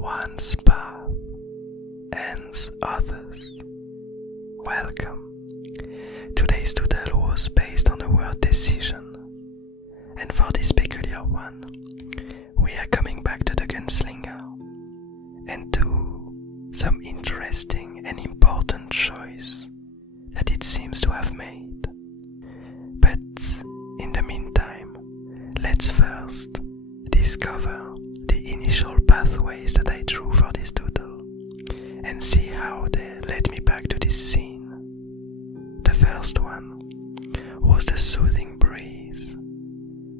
one's path ends others. Welcome. Today's doodle was based on the word decision, and for this peculiar one, we are coming back to the gunslinger and to some interesting and important choice that it seems to have made. But in the meantime, let's first discover the initial pathways that I drew for this doodle and see how they led me back to this scene. The first one was the soothing breeze,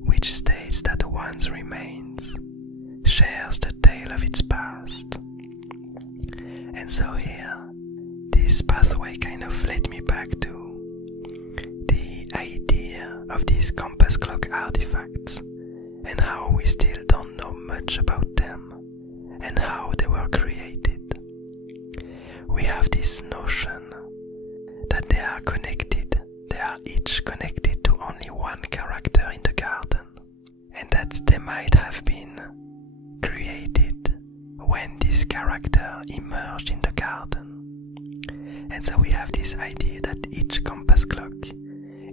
which states that one's remains shares the tale of its past. And so here, this pathway kind of led me back to the idea of these compass clock artifacts and how we still don't know much about them and how they were created. We have this notion that they are connected, they are each connected to only one character in the garden, and that they might have been created when this character emerged in the garden. And so we have this idea that each compass clock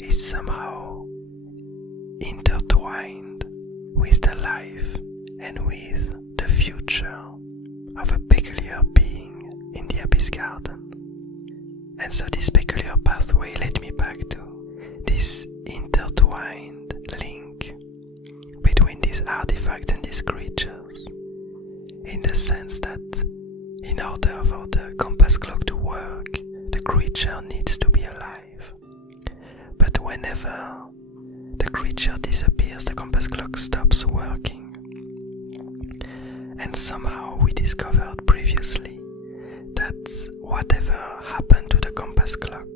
is somehow intertwined with the life and with the future of a peculiar being in the abyss garden. And so this peculiar pathway led me back to this intertwined link between these artifacts and these creatures, in the sense that in order for the compass clock to work, the creature needs to be alive. But whenever the creature disappears, the compass clock stops working. And somehow we discovered previously that whatever happened to the compass clock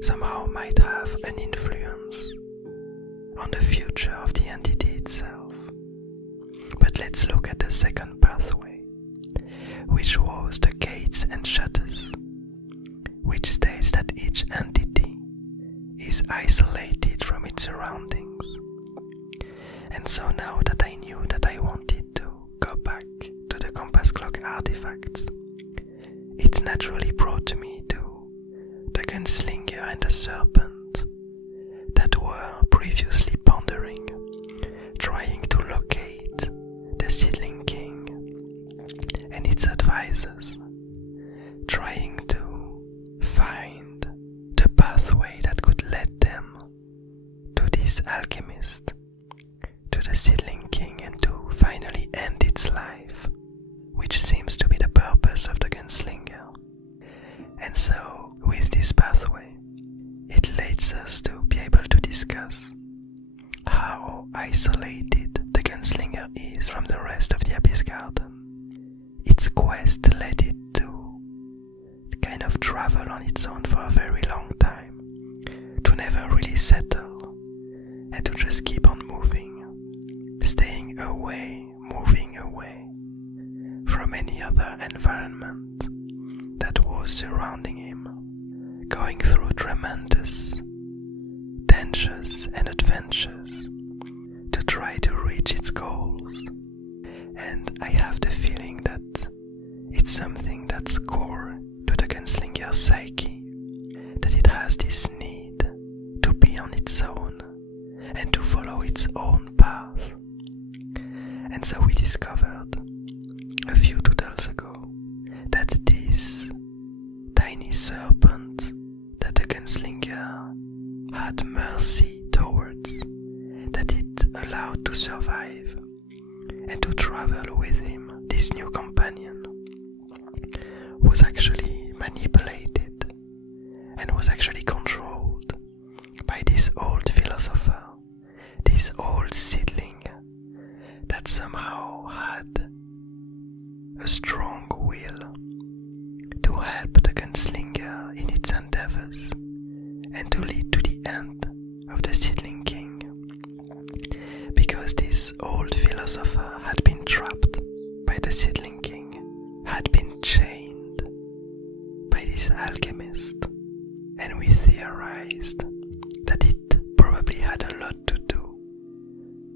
somehow might have an influence on the future of the entity itself. But let's look at the second pathway, which was the gates and shutters, which states that each entity is isolated from its surroundings. And so now that I knew that I wanted to go back to the compass clock artifacts, it naturally brought me to the gunslinger and the serpent that were previously pondering, trying to locate the seedling king and its advisors, trying to find the pathway that could lead them to this alchemist, to the seedling king, and to finally end its life, which seems to be the purpose of the gunslinger. And so, with this pathway, it leads us to be able to discuss how isolated the gunslinger is from the rest of the abyss garden. Its quest led it to kind of travel on its own for a very long time, to never really settle, and to just keep on moving, staying away, moving away from any other environment that was surrounding him, going through tremendous dangers and adventures to try to reach its goals. And I have the feeling that it's something that's core to the gunslinger's psyche, that it has this need to be on its own and to follow its own path. And so we discovered a few doodles ago that this tiny serpent that the gunslinger had mercy towards, that it allowed to survive and to travel with him, this new companion, was actually manipulated and was actually controlled by this old philosopher, this old seedling that somehow had a strong will to help the gunslinger in its endeavors and to lead to the end of the seedling king, because this old philosopher had been trapped by the seedling king, had been chained by this alchemist, and we theorized that it probably had a lot to do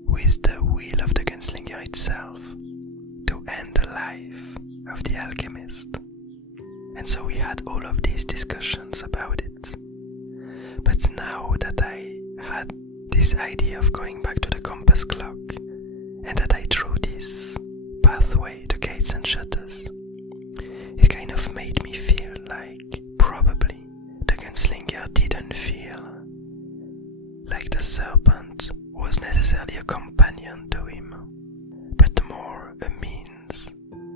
with the will of the gunslinger itself to end the life of the alchemist. And so we had all of these discussions about it. But now that I had this idea of going back to the compass clock, and that I drew this pathway, the gates and shutters, it kind of made me feel like probably the gunslinger didn't feel like the serpent was necessarily a companion to him, but more a means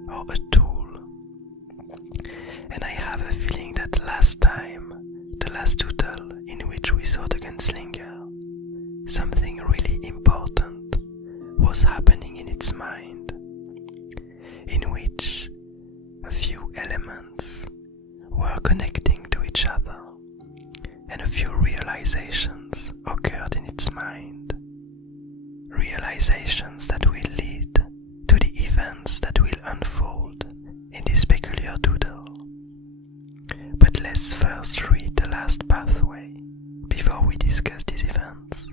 or a tool. And I have a feeling that last time, the last doodle in which we saw the gunslinger, something really important was happening in its mind, in which a few elements were connecting to each other, and a few realizations occurred in its mind. Realizations that will lead to the events that will unfold in this peculiar doodle. But let's first read the last pathway before we discuss these events.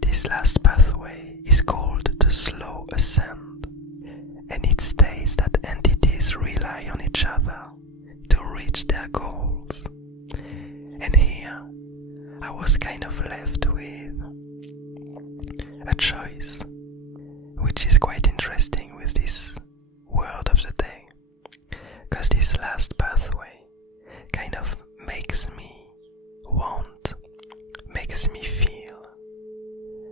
This last pathway is called the slow ascent, and it states that entities rely on each other to reach their goals. And here I was kind of left with a choice, which is quite interesting with this word of the day, because this last pathway kind of makes me feel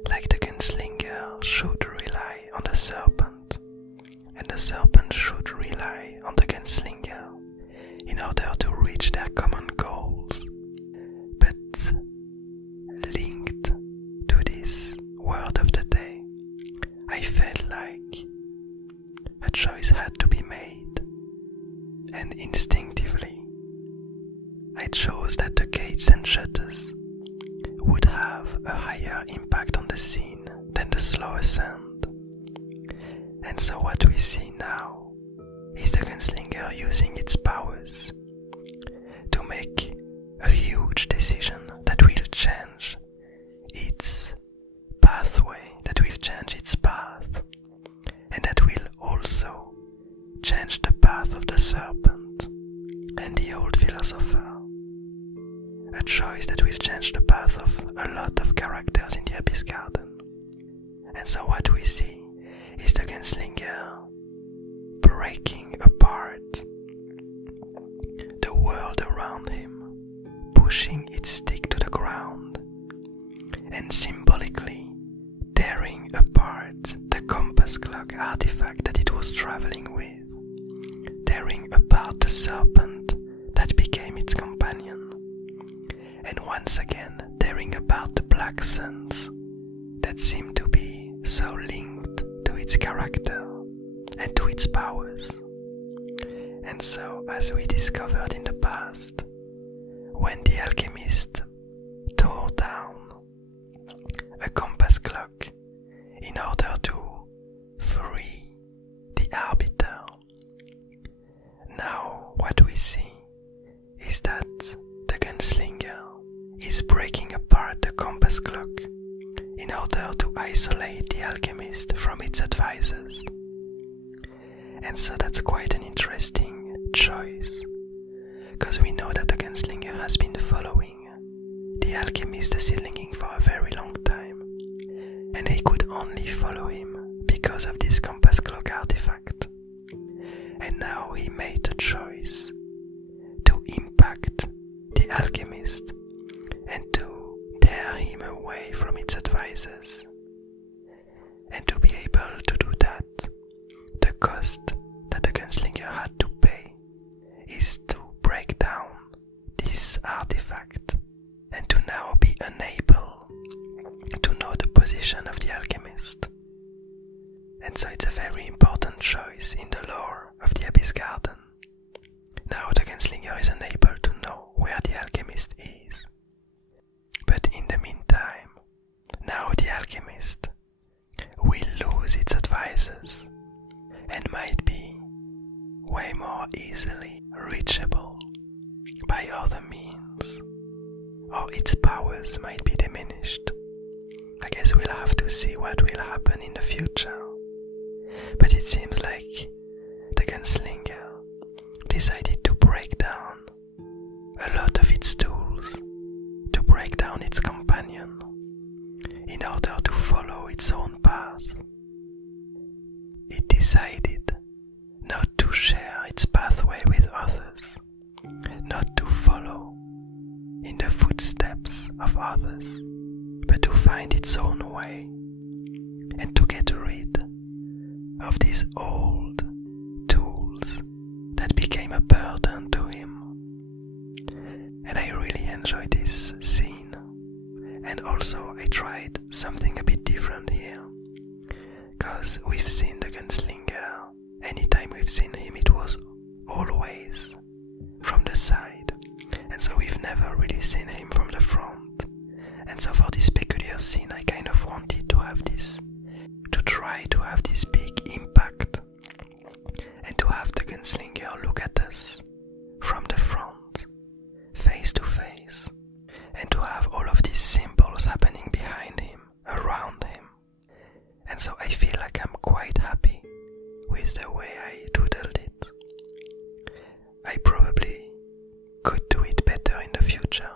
like the gunslinger should rely on the serpent, and the serpent should rely on the gunslinger in order to reach their common goals. But linked to this word of the day, I felt like a choice had to be made, and instinctively I chose that the gates and shutters would have a higher impact on the scene than the slow ascent. And so what we see now is the gunslinger using its powers to make a huge decision that will change its pathway, that will change its path, and that will also change the path of the serpent and the old philosopher. A choice that will change the path of a lot of characters in the Abyss Garden. And so what we see is the gunslinger breaking apart the world around him, pushing its stick to the ground, and symbolically tearing apart the compass clock artifact that it was traveling with, tearing apart the serpent that became its companion, and once again tearing apart the black suns that seem to be so linked to its character and to its powers. And so, as we discovered in the past, when the alchemist tore down a compass clock in order to free the arbiter, now what we see is that the gunslinger is breaking apart the compass clock in order to isolate the alchemist from its advisors. And so that's quite an interesting choice, because we know that the gunslinger has been following the alchemist, the seedling, for a very long time, and he could only follow him because of this compass clock artifact. And now he made the choice to impact the alchemist and to tear him away from its advisors. And to be able to do that, the cost that the gunslinger had to pay is to break down this artifact and to now be unable to know the position of the alchemist. And so it's a very important choice in the lore of the Abyss Garden. Now the gunslinger is unable to know where the alchemist is. But in the meantime, now the alchemist will lose its advisors and might be way more easily reachable by other means, or its powers might be diminished. I guess we'll have to see what will happen in the future. But it seems like decided to break down a lot of its tools, to break down its companion, in order to follow its own path. It decided not to share its pathway with others, not to follow in the footsteps of others, but to find its own way and to get rid of these old tools that became a burden to him. And I really enjoyed this scene, and also I tried something a bit different here, because we've seen the gunslinger, anytime we've seen him it was always from the side, and so we've never really seen him from the front. And so for this peculiar scene I kind of wanted to have this, to try to have this big impact, and to have the gunslinger look at us from the front, face to face, and to have all of these symbols happening behind him, around him. And so I feel like I'm quite happy with the way I doodled it. I probably could do it better in the future,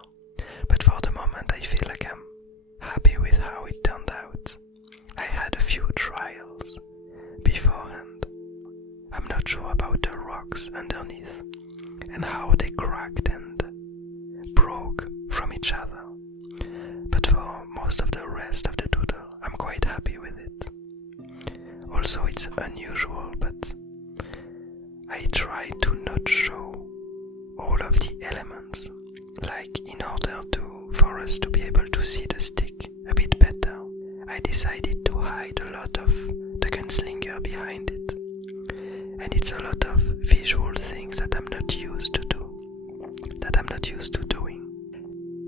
but for the moment I feel like I'm happy with how it turned out. I had a few trials beforehand. I'm not sure about the rocks underneath and how they cracked and broke from each other, but for most of the rest of the doodle I'm quite happy with it. Also it's unusual, but I try to not show all of the elements, like in order for us to be able to see the stick a bit better, I decided to hide a lot of the gunslinger behind it. And it's a lot of visual things that I'm not used to doing.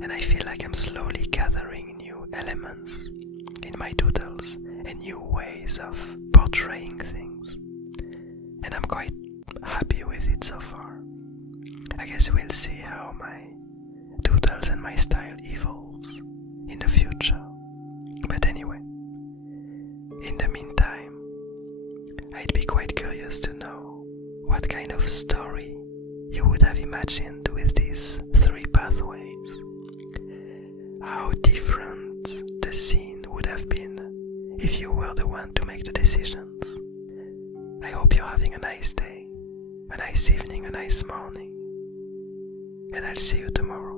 And I feel like I'm slowly gathering new elements in my doodles and new ways of portraying things. And I'm quite happy with it so far. I guess we'll see how my doodles and my style evolves in the future. But anyway, in the meantime, I'd be quite curious to know what kind of story you would have imagined with these 3 pathways. How different the scene would have been if you were the one to make the decisions. I hope you're having a nice day, a nice evening, a nice morning, and I'll see you tomorrow.